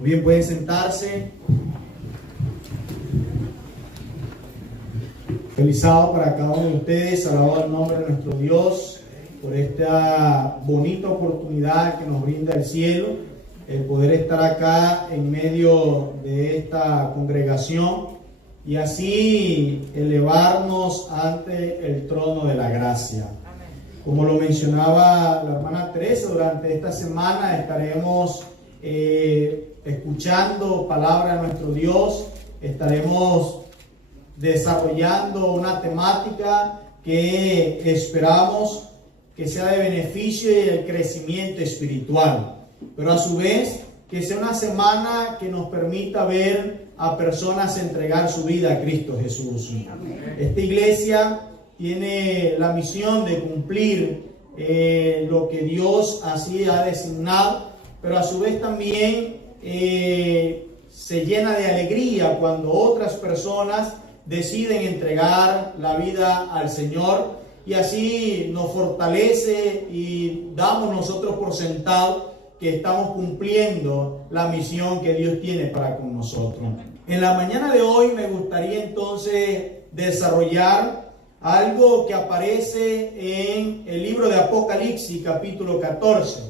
Muy bien, pueden sentarse. Feliz sábado para cada uno de ustedes. Alabado el nombre de nuestro Dios por esta bonita oportunidad que nos brinda el cielo, el poder estar acá en medio de esta congregación y así elevarnos ante el trono de la gracia. Como lo mencionaba la hermana Teresa, durante esta semana estaremos escuchando palabra de nuestro Dios, estaremos desarrollando una temática que esperamos que sea de beneficio y el crecimiento espiritual, pero a su vez que sea una semana que nos permita ver a personas entregar su vida a Cristo Jesús. Amén. Esta iglesia tiene la misión de cumplir lo que Dios así ha designado, pero a su vez también se llena de alegría cuando otras personas deciden entregar la vida al Señor, y así nos fortalece y damos nosotros por sentado que estamos cumpliendo la misión que Dios tiene para con nosotros. En la mañana de hoy me gustaría entonces desarrollar algo que aparece en el libro de Apocalipsis capítulo 14.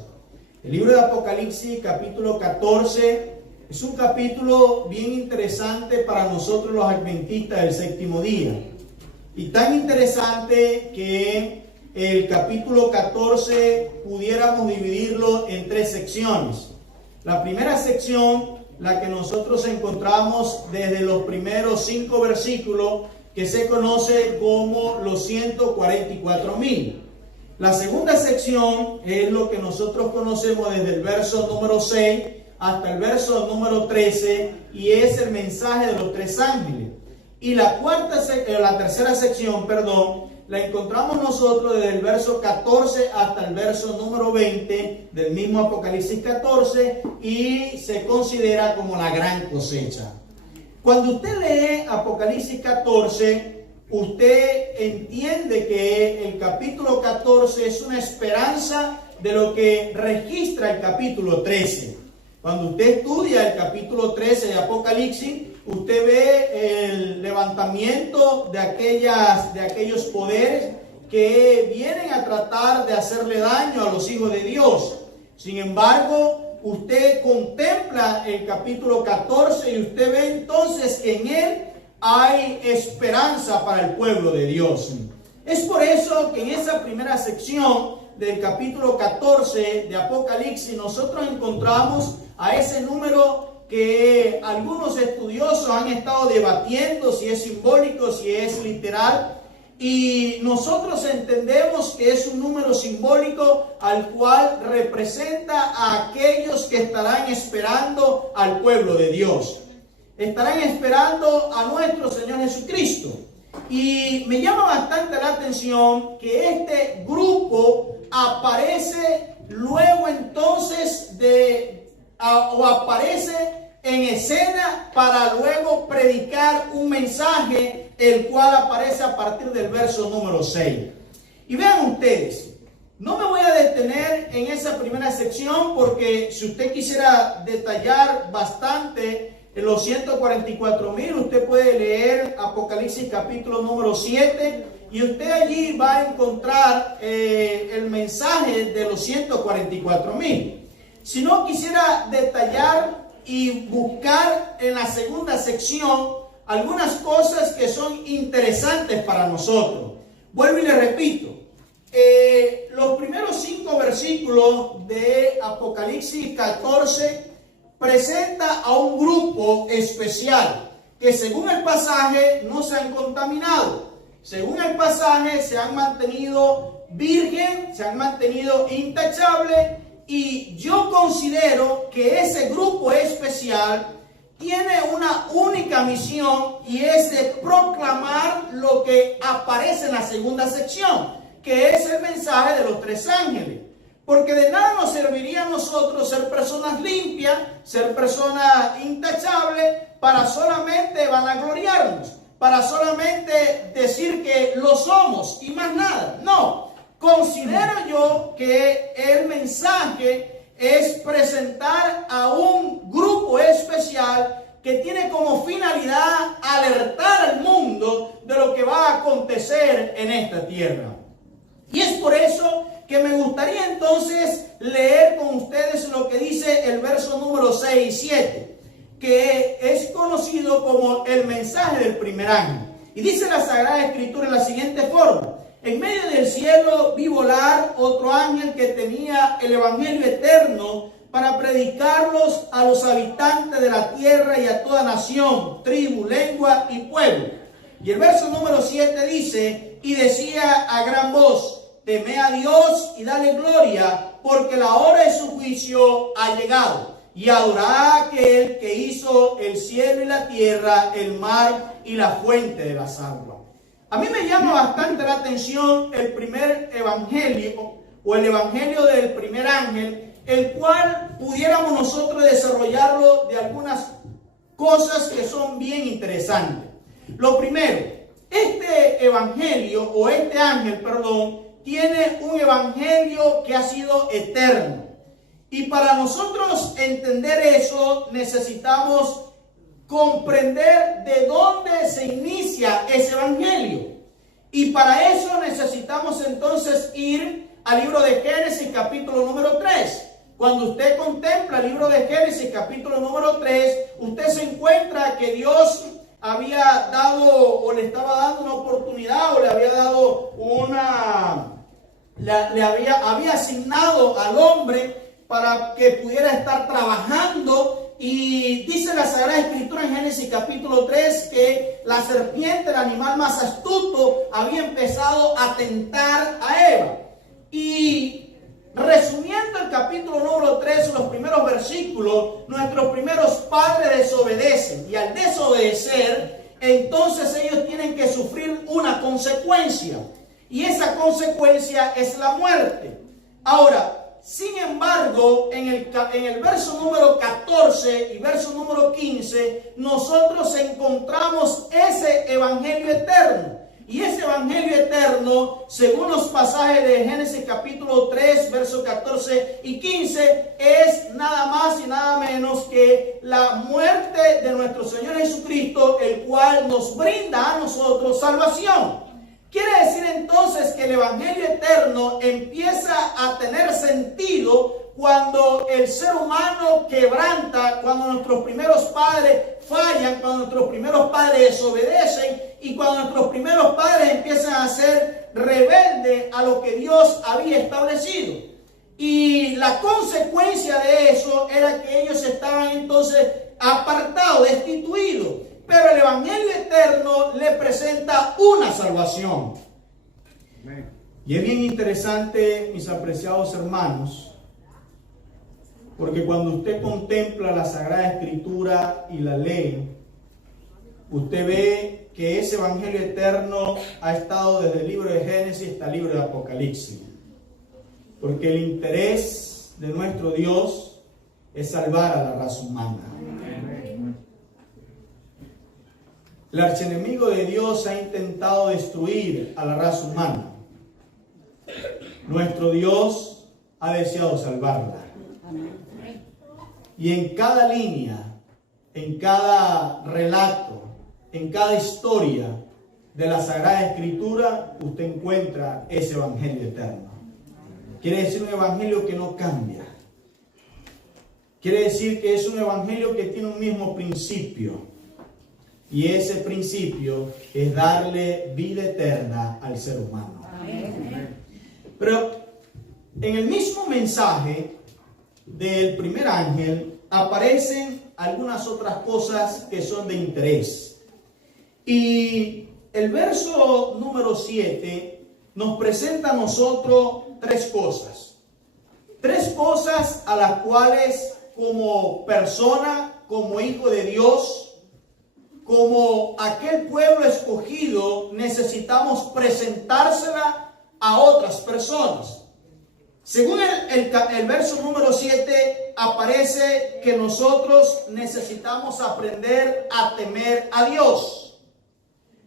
El libro de Apocalipsis capítulo 14 es un capítulo bien interesante para nosotros los adventistas del séptimo día. Y tan interesante que el capítulo 14 pudiéramos dividirlo en tres secciones. La primera sección, la que nosotros encontramos desde los primeros 5 versículos, que se conoce como los 144,000. La segunda sección es lo que nosotros conocemos desde el verso número 6 hasta el verso número 13, y es el mensaje de los 3 ángeles. Y la tercera sección, la encontramos nosotros desde el verso 14 hasta el verso número 20 del mismo Apocalipsis 14, y se considera como la gran cosecha. Cuando usted lee Apocalipsis 14, usted entiende que el capítulo 14 es una esperanza de lo que registra el capítulo 13. Cuando usted estudia el capítulo 13 de Apocalipsis, usted ve el levantamiento de aquellos poderes que vienen a tratar de hacerle daño a los hijos de Dios. Sin embargo, usted contempla el capítulo 14 y usted ve entonces que en él hay esperanza para el pueblo de Dios. Es por eso que en esa primera sección del capítulo 14 de Apocalipsis nosotros encontramos a ese número que algunos estudiosos han estado debatiendo si es simbólico, si es literal, y nosotros entendemos que es un número simbólico al cual representa a aquellos que estarán esperando al pueblo de Dios. Estarán esperando a nuestro Señor Jesucristo. Y me llama bastante la atención que este grupo aparece luego entonces aparece en escena para luego predicar un mensaje, el cual aparece a partir del verso número 6. Y vean ustedes, no me voy a detener en esa primera sección, porque si usted quisiera detallar bastante en los 144,000, usted puede leer Apocalipsis capítulo número 7, y usted allí va a encontrar el mensaje de los 144,000. Si no, quisiera detallar y buscar en la segunda sección algunas cosas que son interesantes para nosotros. Vuelvo y le repito, los primeros 5 versículos de Apocalipsis 14 presenta a un grupo especial que, según el pasaje, no se han contaminado. Según el pasaje, se han mantenido virgen, se han mantenido intachables. Y yo considero que ese grupo especial tiene una única misión, y es de proclamar lo que aparece en la segunda sección, que es el mensaje de los 3 ángeles. Porque de nada nos serviría a nosotros ser personas limpias, ser personas intachables, para solamente vanagloriarnos, para solamente decir que lo somos y más nada. No. Considero yo que el mensaje es presentar a un grupo que tiene como finalidad alertar al mundo de lo que va a acontecer en esta tierra. Y es por eso que me gustaría entonces leer con ustedes lo que dice el verso número 6 y 7, que es conocido como el mensaje del primer ángel. Y dice la Sagrada Escritura en la siguiente forma: en medio del cielo vi volar otro ángel que tenía el evangelio eterno para predicarlos a los habitantes de la tierra y a toda nación, tribu, lengua y pueblo. Y el verso número 7 dice: y decía a gran voz: temed a Dios y dale gloria, porque la hora de su juicio ha llegado. Y adorad a aquel que hizo el cielo y la tierra, el mar y la fuente de las aguas. A mí me llama bastante la atención el primer evangelio, o el evangelio del primer ángel, el cual pudiéramos nosotros desarrollarlo de algunas cosas que son bien interesantes. Lo primero, este evangelio, o este ángel, perdón, tiene un evangelio que ha sido eterno. Y para nosotros entender eso, necesitamos comprender de dónde se inicia ese evangelio. Y para eso necesitamos entonces ir al libro de Génesis, capítulo número 3. Cuando usted contempla el libro de Génesis, capítulo número 3, usted se encuentra que Dios había dado, o le estaba dando una oportunidad, o le había dado había asignado al hombre para que pudiera estar trabajando. Y dice la Sagrada Escritura en Génesis capítulo 3 que la serpiente, el animal más astuto, había empezado a tentar a Eva. Y resumiendo el capítulo número 3, los primeros versículos, nuestros primeros padres desobedecen. Y al desobedecer, entonces ellos tienen que sufrir una consecuencia. Y esa consecuencia es la muerte. Ahora, sin embargo, en el verso número 14 y verso número 15, nosotros encontramos ese evangelio eterno. Y ese evangelio eterno, según los pasajes de Génesis capítulo 3, versos 14 y 15, es nada más y nada menos que la muerte de nuestro Señor Jesucristo, el cual nos brinda a nosotros salvación. Quiere decir entonces que el evangelio eterno empieza a tener sentido cuando el ser humano quebranta, cuando nuestros primeros padres fallan, cuando nuestros primeros padres desobedecen y cuando nuestros primeros padres empiezan a ser rebeldes a lo que Dios había establecido. Y la consecuencia de eso era que ellos estaban entonces apartados, destituidos. Pero el evangelio eterno le presenta una salvación. Amén. Y es bien interesante, mis apreciados hermanos, porque cuando usted contempla la Sagrada Escritura y la lee, usted ve que ese evangelio eterno ha estado desde el libro de Génesis hasta el libro de Apocalipsis. Porque el interés de nuestro Dios es salvar a la raza humana. El archienemigo de Dios ha intentado destruir a la raza humana. Nuestro Dios ha deseado salvarla. Y en cada línea, en cada relato, en cada historia de la Sagrada Escritura, usted encuentra ese evangelio eterno. Quiere decir un evangelio que no cambia. Quiere decir que es un evangelio que tiene un mismo principio. Y ese principio es darle vida eterna al ser humano. Amén. Pero en el mismo mensaje del primer ángel aparecen algunas otras cosas que son de interés. Y el verso número 7 nos presenta a nosotros tres cosas. Tres cosas a las cuales como persona, como hijo de Dios, como aquel pueblo escogido, necesitamos presentársela a otras personas. Según el verso número 7, aparece que nosotros necesitamos aprender a temer a Dios.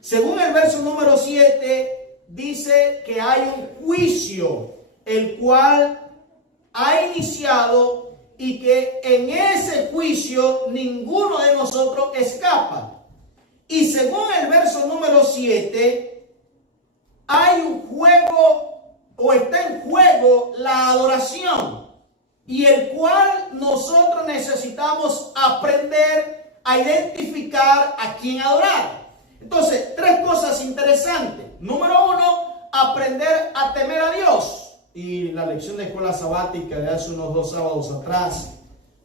Según el verso número 7, dice que hay un juicio, el cual ha iniciado y que en ese juicio ninguno de nosotros escapa. Y según el verso número 7, hay un juego o está en juego la adoración, y el cual nosotros necesitamos aprender a identificar a quién adorar. Entonces, tres cosas interesantes. Número uno, aprender a temer a Dios. Y la lección de escuela sabática de hace unos 2 sábados atrás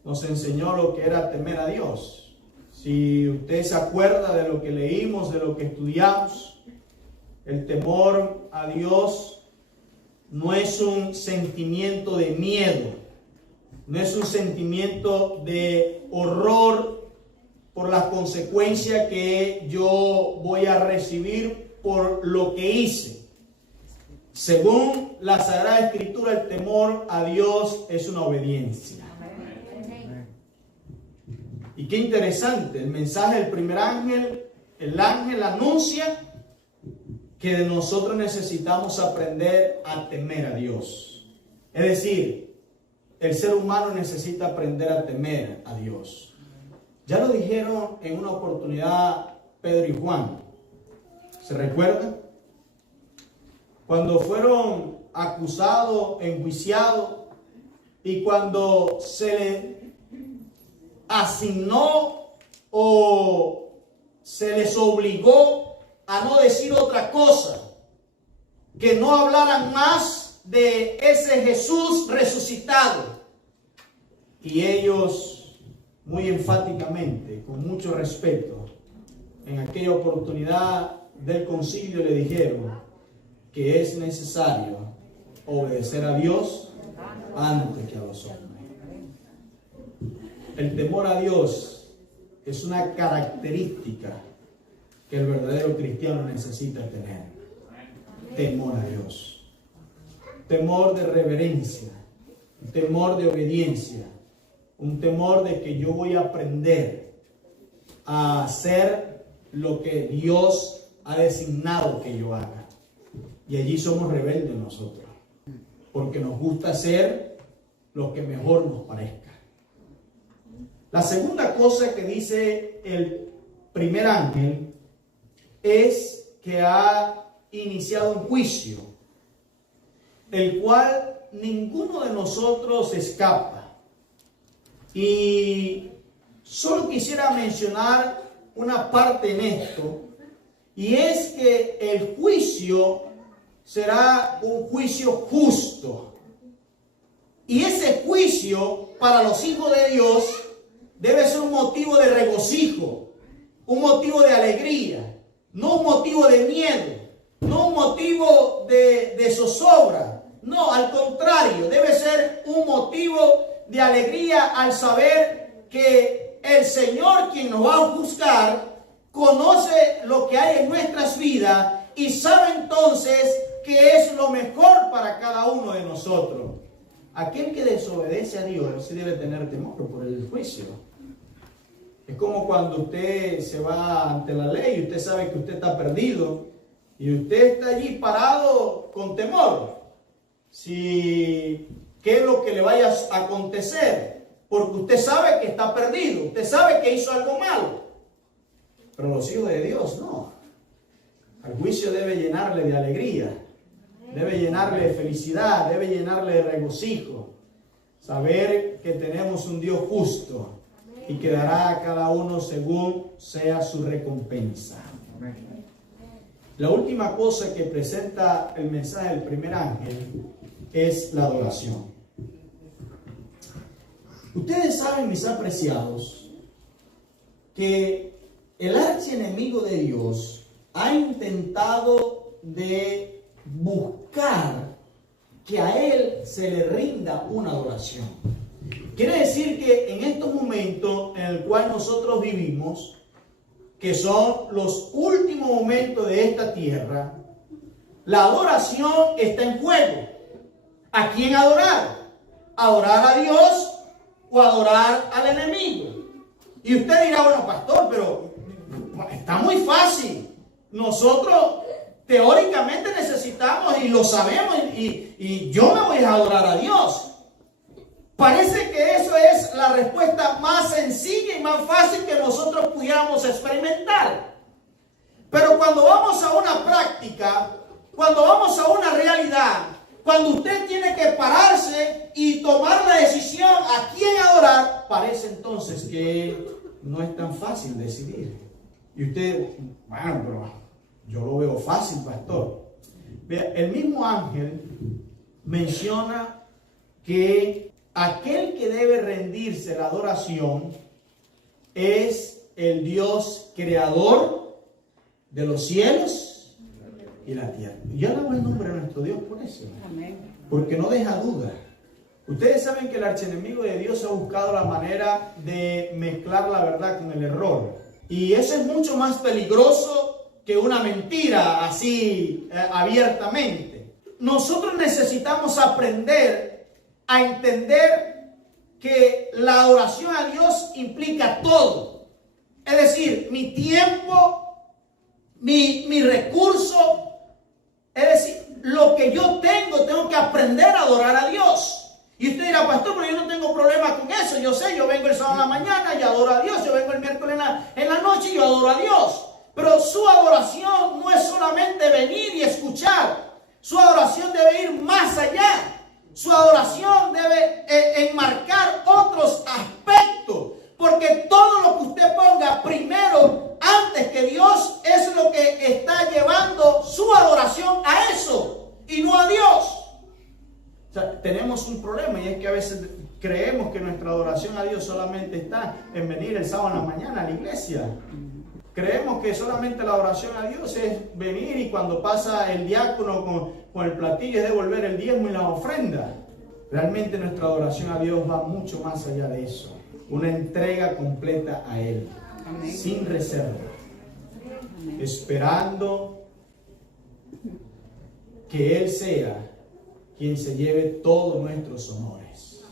nos enseñó lo que era temer a Dios. Si usted se acuerda de lo que leímos, de lo que estudiamos, el temor a Dios no es un sentimiento de miedo, no es un sentimiento de horror por las consecuencias que yo voy a recibir por lo que hice. Según la Sagrada Escritura, el temor a Dios es una obediencia. Y qué interesante, el mensaje del primer ángel, el ángel anuncia que de nosotros necesitamos aprender a temer a Dios. Es decir, el ser humano necesita aprender a temer a Dios. Ya lo dijeron en una oportunidad Pedro y Juan. ¿Se recuerdan? Cuando fueron acusados, enjuiciados, y cuando se les asignó o se les obligó a no decir otra cosa, que no hablaran más de ese Jesús resucitado. Y ellos, muy enfáticamente, con mucho respeto, en aquella oportunidad del concilio le dijeron que es necesario obedecer a Dios antes que a los hombres. El temor a Dios es una característica que el verdadero cristiano necesita tener. Temor a Dios. Temor de reverencia. Temor de obediencia. Un temor de que yo voy a aprender a hacer lo que Dios ha designado que yo haga. Y allí somos rebeldes nosotros, porque nos gusta hacer lo que mejor nos parezca. La segunda cosa que dice el primer ángel es que ha iniciado un juicio, el cual ninguno de nosotros escapa. Y solo quisiera mencionar una parte en esto, y es que el juicio será un juicio justo. Y ese juicio para los hijos de Dios debe ser un motivo de regocijo, un motivo de alegría, no un motivo de miedo, no un motivo de zozobra. No, al contrario, debe ser un motivo de alegría al saber que el Señor, quien nos va a juzgar, conoce lo que hay en nuestras vidas y sabe entonces que es lo mejor para cada uno de nosotros. Aquel que desobedece a Dios sí debe tener temor por el juicio. Es como cuando usted se va ante la ley y usted sabe que usted está perdido y usted está allí parado con temor. ¿Qué es lo que le vaya a acontecer? Porque usted sabe que está perdido, usted sabe que hizo algo malo. Pero los hijos de Dios no. El juicio debe llenarle de alegría, debe llenarle de felicidad, debe llenarle de regocijo. Saber que tenemos un Dios justo y que dará a cada uno según sea su recompensa. La última cosa que presenta el mensaje del primer ángel es la adoración. Ustedes saben, mis apreciados, que el archienemigo de Dios ha intentado de buscar que a Él se le rinda una adoración. Quiere decir que en estos momentos en el cual nosotros vivimos, que son los últimos momentos de esta tierra, la adoración está en juego. ¿A quién adorar? ¿Adorar a Dios o adorar al enemigo? Y usted dirá, bueno, pastor, pero está muy fácil. Nosotros teóricamente necesitamos y lo sabemos y yo me voy a adorar a Dios. Parece que eso es la respuesta más sencilla y más fácil que nosotros pudiéramos experimentar. Pero cuando vamos a una práctica, cuando vamos a una realidad, cuando usted tiene que pararse y tomar la decisión a quién adorar, parece entonces que no es tan fácil decidir. Y usted, bueno, pero yo lo veo fácil, pastor. Vea, el mismo ángel menciona que aquel que debe rendirse la adoración es el Dios creador de los cielos y la tierra. Y yo alabo el nombre de nuestro Dios por eso. Amén. Porque no deja duda. Ustedes saben que el archienemigo de Dios ha buscado la manera de mezclar la verdad con el error. Y eso es mucho más peligroso que una mentira así abiertamente. Nosotros necesitamos aprender a entender que la adoración a Dios implica todo. Es decir, mi tiempo, mi recurso, es decir, lo que yo tengo que aprender a adorar a Dios. Y usted dirá, pastor, pero yo no tengo problema con eso. Yo sé, yo vengo el sábado en la mañana y adoro a Dios. Yo vengo el miércoles en la noche y yo adoro a Dios. Pero su adoración no es solamente venir y escuchar. Su adoración debe ir más allá. Su adoración debe enmarcar otros aspectos. Porque todo lo que usted ponga primero, antes que Dios, es lo que está llevando su adoración a eso y no a Dios. O sea, tenemos un problema y es que a veces creemos que nuestra adoración a Dios solamente está en venir el sábado en la mañana a la iglesia. Creemos que solamente la adoración a Dios es venir y cuando pasa el diácono con el platillo es devolver el diezmo y la ofrenda. Realmente nuestra adoración a Dios va mucho más allá de eso. Una entrega completa a Él. Amén. Sin reserva. Amén. Esperando que Él sea quien se lleve todos nuestros honores.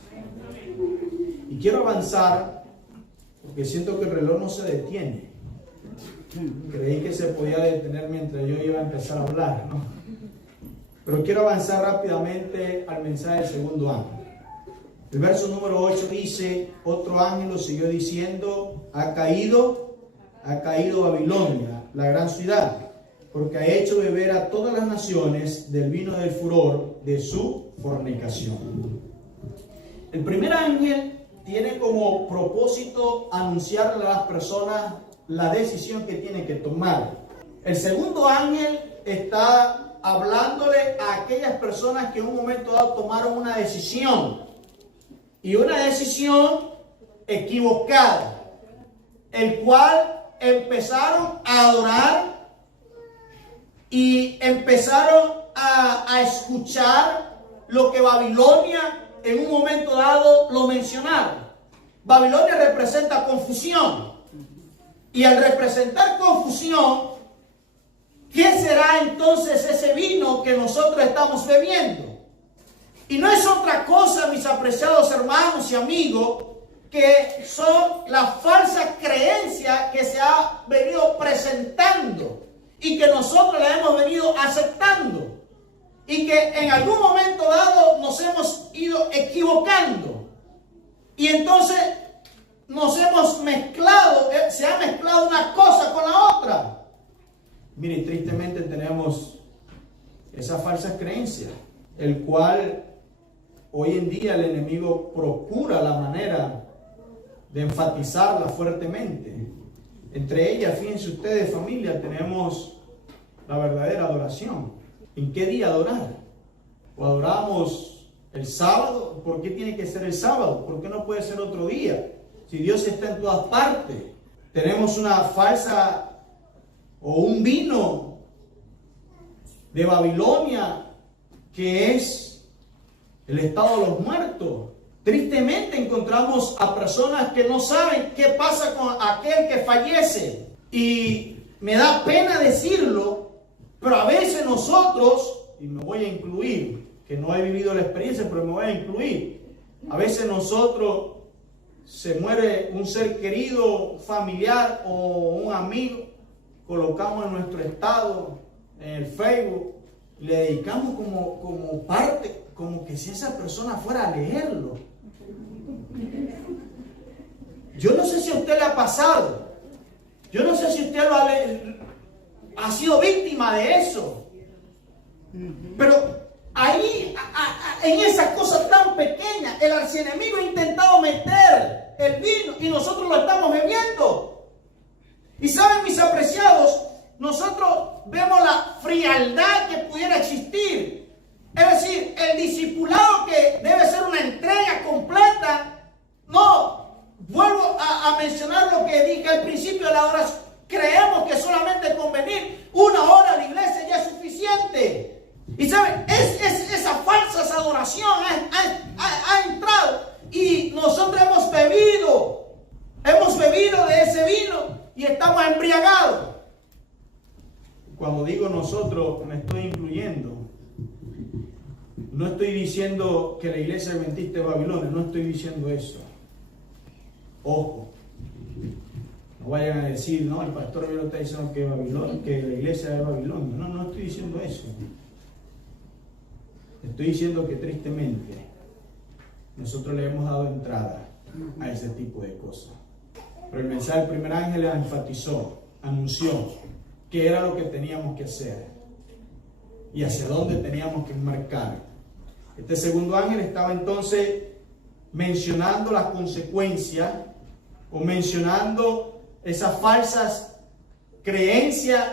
Y quiero avanzar porque siento que el reloj no se detiene. Creí que se podía detener mientras yo iba a empezar a hablar, ¿no? Pero quiero avanzar rápidamente al mensaje del segundo ángel. El verso número 8 dice, otro ángel lo siguió diciendo, ha caído Babilonia, la gran ciudad, porque ha hecho beber a todas las naciones del vino del furor de su fornicación. El primer ángel tiene como propósito anunciarle a las personas la decisión que tiene que tomar. El segundo ángel está hablándole a aquellas personas que en un momento dado tomaron una decisión. Y una decisión equivocada. El cual empezaron a adorar y empezaron a escuchar lo que Babilonia en un momento dado lo mencionaba. Babilonia representa confusión. Y al representar confusión, ¿qué será entonces ese vino que nosotros estamos bebiendo? Y no es otra cosa, mis apreciados hermanos y amigos, que son las falsas creencias que se ha venido presentando y que nosotros la hemos venido aceptando y que en algún momento dado nos hemos ido equivocando. Y entonces nos hemos mezclado, se ha mezclado una cosa con la otra. Miren, tristemente tenemos esas falsas creencias, el cual hoy en día el enemigo procura la manera de enfatizarla fuertemente. Entre ellas, fíjense ustedes, familia, tenemos la verdadera adoración. ¿En qué día adorar? ¿O adoramos el sábado? ¿Por qué tiene que ser el sábado? ¿Por qué no puede ser otro día? Si Dios está en todas partes. Tenemos una falsa o un vino de Babilonia que es el estado de los muertos. Tristemente encontramos a personas que no saben qué pasa con aquel que fallece. Y me da pena decirlo, pero a veces nosotros, y me voy a incluir, que no he vivido la experiencia, pero me voy a incluir. A veces nosotros se muere un ser querido, familiar o un amigo, colocamos en nuestro estado, en el Facebook, le dedicamos como parte, como que si esa persona fuera a leerlo. Yo no sé si a usted le ha pasado. Yo no sé si usted ha sido víctima de eso. Pero ahí, en esas cosas tan pequeñas, el archienemigo ha intentado meter el vino y nosotros lo estamos bebiendo. Y saben, mis apreciados, nosotros vemos la frialdad que pudiera existir. Es decir, el discipulado que debe ser una entrega completa. No, vuelvo a mencionar lo que dije al principio de la oración. Creemos que solamente con venir 1 hora a la iglesia ya es suficiente. Y saben, esa falsa adoración ha entrado y nosotros hemos bebido de ese vino y estamos embriagados. Cuando digo nosotros, me estoy incluyendo. No estoy diciendo que la iglesia adventista es Babilonia, no estoy diciendo eso. Ojo, no vayan a decir, no, el pastor Velo está diciendo que Babilonia, que la iglesia es Babilonia. No, no estoy diciendo eso. Estoy diciendo que tristemente nosotros le hemos dado entrada a ese tipo de cosas. Pero el mensaje del primer ángel enfatizó, anunció qué era lo que teníamos que hacer y hacia dónde teníamos que marcar. Este segundo ángel estaba entonces mencionando las consecuencias o mencionando esas falsas creencias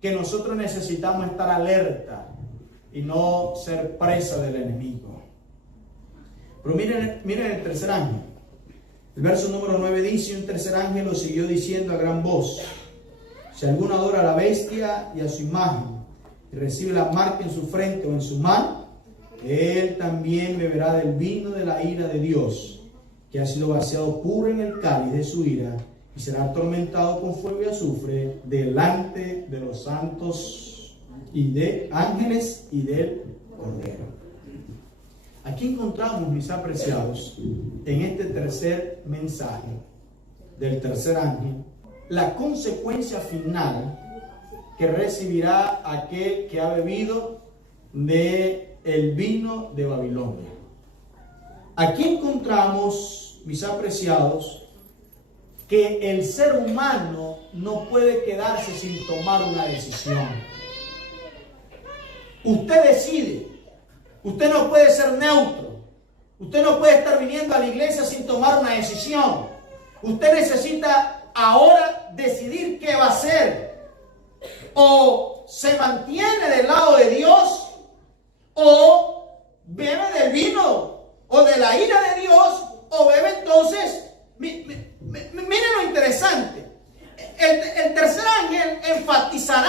que nosotros necesitamos estar alerta y no ser presa del enemigo. Pero miren el tercer ángel. El verso número 9 dice: un tercer ángel lo siguió diciendo a gran voz: si alguno adora a la bestia y a su imagen y recibe la marca en su frente o en su mano, él también beberá del vino de la ira de Dios, que ha sido vaciado puro en el cáliz de su ira, y será atormentado con fuego y azufre delante de los santos y de ángeles y del Cordero. Aquí encontramos, mis apreciados, en este tercer mensaje del tercer ángel, la consecuencia final que recibirá aquel que ha bebido de el vino de Babilonia. Aquí encontramos, mis apreciados, que el ser humano no puede quedarse sin tomar una decisión. Usted decide. Usted no puede ser neutro. Usted no puede estar viniendo a la iglesia sin tomar una decisión. Usted necesita ahora decidir qué va a hacer. O se mantiene del lado de Dios, o bebe del vino o de la ira de Dios, o bebe entonces. Miren lo interesante. El tercer ángel enfatiza,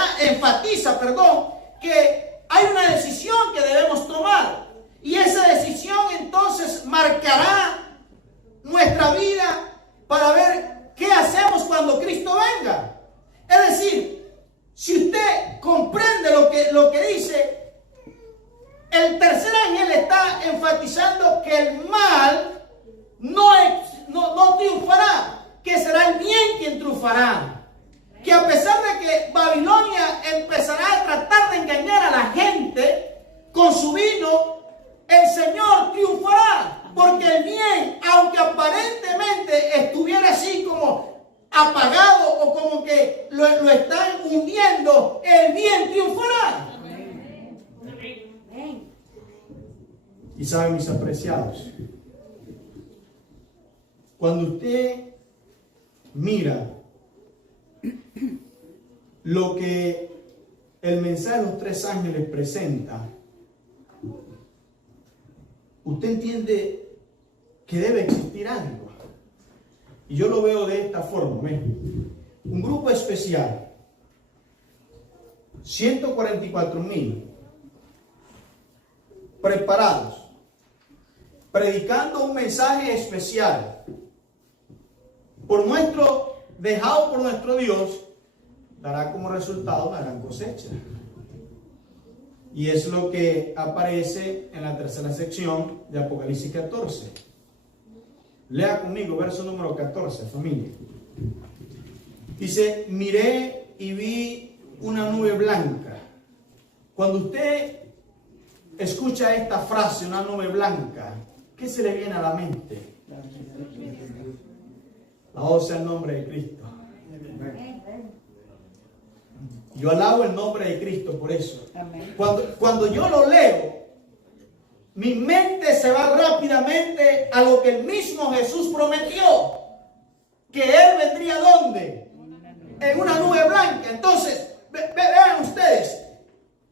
que hay una decisión que debemos tomar. Y esa decisión entonces marcará nuestra vida para ver qué hacemos cuando Cristo venga. Es decir, si usted comprende lo que dice, el tercer ángel está enfatizando que el mal no triunfará, que será el bien quien triunfará. Que a pesar de que Babilonia empezará a tratar de engañar a la gente con su vino, el Señor triunfará, porque el bien, aunque aparentemente estuviera así como apagado o como que lo están hundiendo, el bien triunfará. Y saben, mis apreciados, cuando usted mira lo que el mensaje de los tres ángeles presenta, usted entiende que debe existir algo. Y yo lo veo de esta forma. ¿Ven? Un grupo especial, 144,000 preparados, predicando un mensaje especial dejado por nuestro Dios, dará como resultado una gran cosecha. Y es lo que aparece en la tercera sección de Apocalipsis 14. Lea conmigo, verso número 14, familia. Dice: miré y vi una nube blanca. Cuando usted escucha esta frase, una nube blanca, ¿qué se le viene a la mente? Alabado sea el nombre de Cristo. Yo alabo el nombre de Cristo por eso. Cuando yo lo leo, mi mente se va rápidamente a lo que el mismo Jesús prometió. Que Él vendría ¿dónde? En una nube blanca. Entonces, vean ustedes.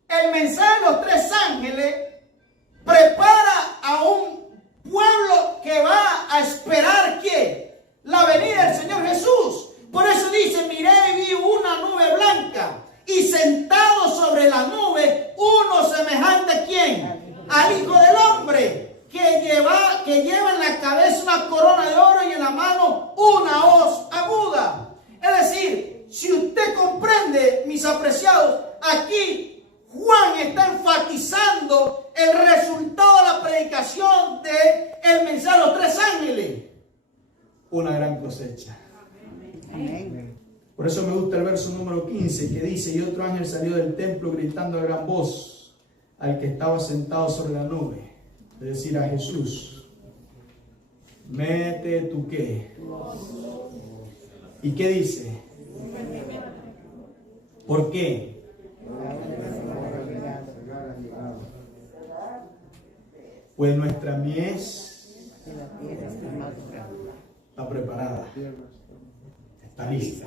El mensaje de los tres ángeles prepara a un pueblo que va a esperar ¿qué? La venida del Señor Jesús. Por eso dice, miré y vi una nube blanca y sentado sobre la nube uno semejante ¿a quién? Al Hijo del Hombre, que lleva en la cabeza una corona de oro y en la mano una hoz aguda. Es decir, si usted comprende, mis apreciados, aquí Juan está enfatizando el resultado de la predicación del mensaje de los tres ángeles. Una gran cosecha. Amén. Por eso me gusta el verso número 15 que dice, y otro ángel salió del templo gritando a gran voz al que estaba sentado sobre la nube, es decir, a Jesús, mete tu qué. ¿Y qué dice? ¿Por qué? Pues nuestra mies está preparada, está lista.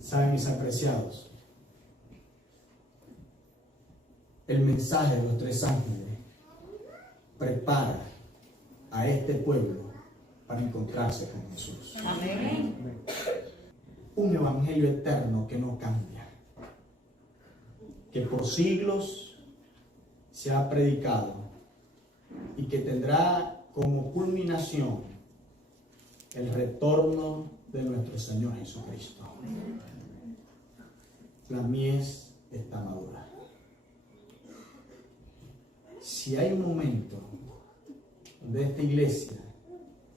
Saben, mis apreciados, el mensaje de los tres ángeles prepara a este pueblo para encontrarse con Jesús. Amén. Un evangelio eterno que no cambia, que por siglos se ha predicado y que tendrá como culminación el retorno de nuestro Señor Jesucristo. La mies está madura. Si hay un momento donde esta iglesia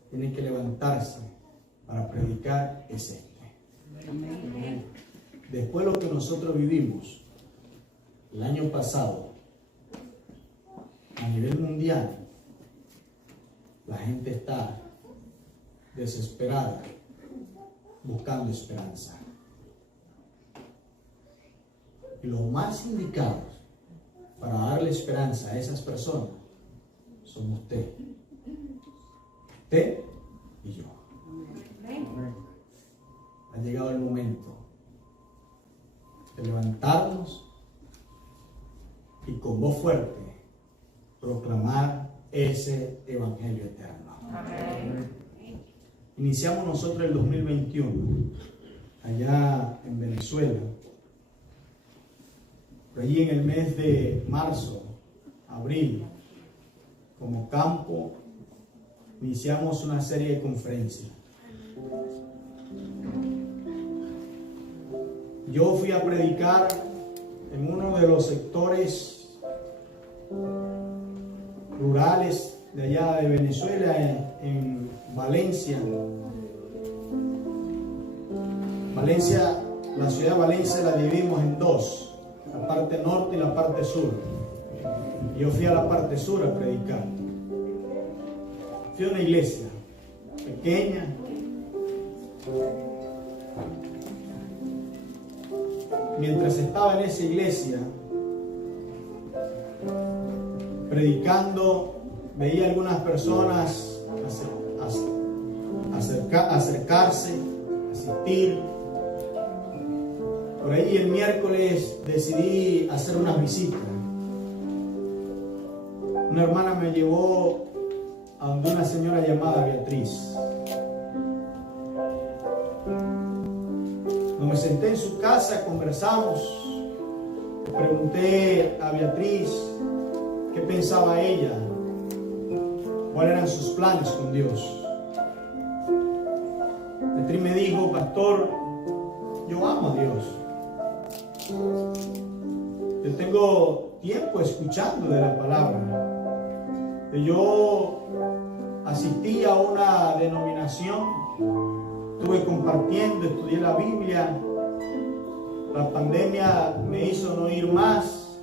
tiene que levantarse para predicar, es este. Después de lo que nosotros vivimos el año pasado a nivel mundial, la gente está desesperada buscando esperanza. Y los más indicados para darle esperanza a esas personas son usted y yo. Ha llegado el momento de levantarnos y con voz fuerte proclamar ese evangelio eterno. Amén. Iniciamos nosotros el 2021 allá en Venezuela. Por allí en el mes de marzo, abril, como campo, iniciamos una serie de conferencias. Yo fui a predicar en uno de los sectores rurales de allá de Venezuela, en Valencia. Valencia, la ciudad de Valencia la dividimos en dos, la parte norte y la parte sur. Yo fui a la parte sur a predicar. Fui a una iglesia pequeña, mientras estaba en esa iglesia predicando, veía algunas personas acercarse, asistir. Por ahí el miércoles decidí hacer unas visitas. Una hermana me llevó a donde una señora llamada Beatriz. Cuando me senté en su casa, conversamos. Le pregunté a Beatriz qué pensaba ella, cuáles eran sus planes con Dios. Beatriz me dijo, pastor, yo amo a Dios. Yo tengo tiempo escuchando de la palabra. Yo asistí a una denominación, estuve compartiendo, estudié la Biblia. La pandemia me hizo no ir más.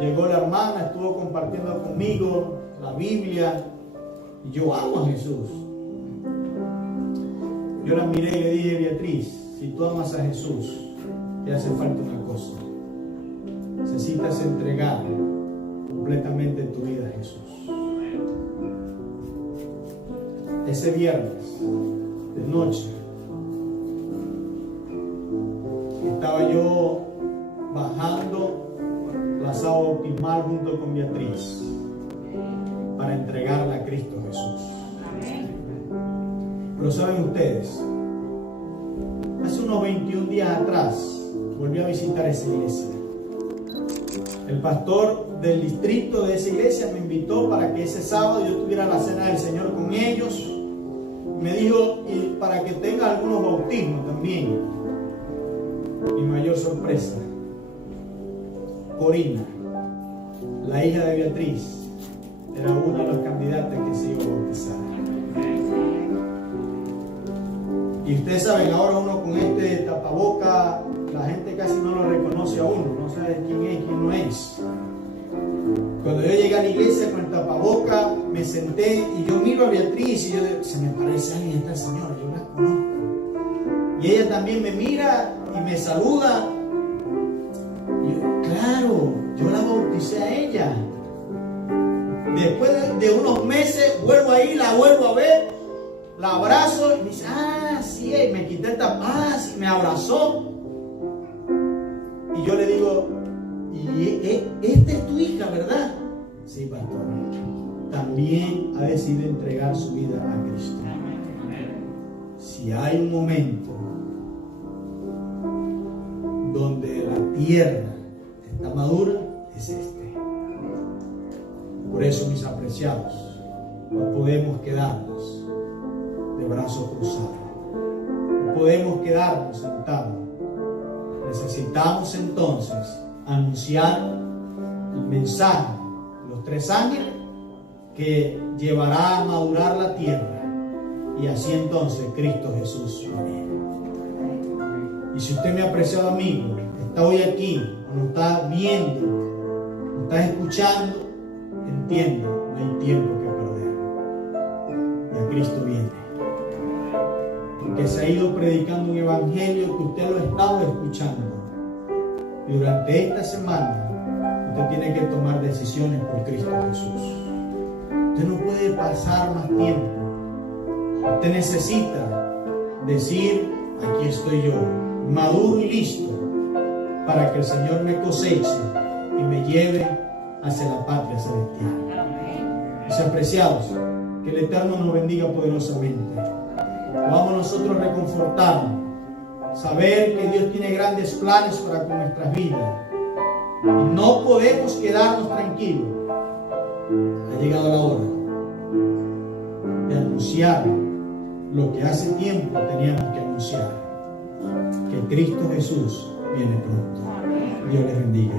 llegó la hermana, estuvo compartiendo conmigo la Biblia, y yo amo a Jesús. Yo la miré y le dije: Beatriz, si tú amas a Jesús, te hace falta una cosa. Necesitas entregar completamente tu vida a Jesús. Ese viernes de noche estaba yo bajando la Saba Bautismal junto con Beatriz para entregarla a Cristo Jesús. Pero saben ustedes, hace unos 21 días atrás volví a visitar esa iglesia. El pastor del distrito de esa iglesia me invitó para que ese sábado yo tuviera la cena del Señor con ellos. Me dijo, y para que tenga algunos bautismos también. Mi mayor sorpresa, Corina, la hija de Beatriz, era una de las candidatas que se iba a bautizar. Y ustedes saben, ahora uno con este tapaboca, la gente casi no lo reconoce a uno, no sabe quién es y quién no es. Cuando yo llegué a la iglesia con el tapaboca, me senté y yo miro a Beatriz y yo digo: se me parece a alguien esta señora, yo la conozco. Y ella también me mira y me saluda. Y yo, claro, yo la bauticé a ella. Después de unos meses vuelvo ahí, la vuelvo a ver, la abrazo y me dice: ah, sí, me quité el tapabocas, sí, me abrazó. Y yo le digo: y esta es tu hija, ¿verdad? Sí, pastor. También ha decidido entregar su vida a Cristo. Si hay un momento donde la tierra está madura, es este. Por eso, mis apreciados, no podemos quedarnos de brazos cruzados. No podemos quedarnos sentados. Necesitamos entonces anunciar el mensaje de los 3 ángeles que llevará a madurar la tierra, y así entonces Cristo Jesús viene. Y si usted, mi apreciado amigo, está hoy aquí, o nos está viendo, nos está escuchando, entienda, no hay tiempo que perder. Ya Cristo viene. Porque se ha ido predicando un evangelio que usted lo ha estado escuchando. Y durante esta semana usted tiene que tomar decisiones por Cristo Jesús. Usted no puede pasar más tiempo. Usted necesita decir: aquí estoy yo, maduro y listo, para que el Señor me coseche y me lleve hacia la patria celestial. Mis apreciados, que el Eterno nos bendiga poderosamente. Vamos nosotros a reconfortarnos, saber que Dios tiene grandes planes para con nuestras vidas, y no podemos quedarnos tranquilos. Ha llegado la hora de anunciar lo que hace tiempo teníamos que anunciar: que Cristo Jesús viene pronto. Dios les bendiga.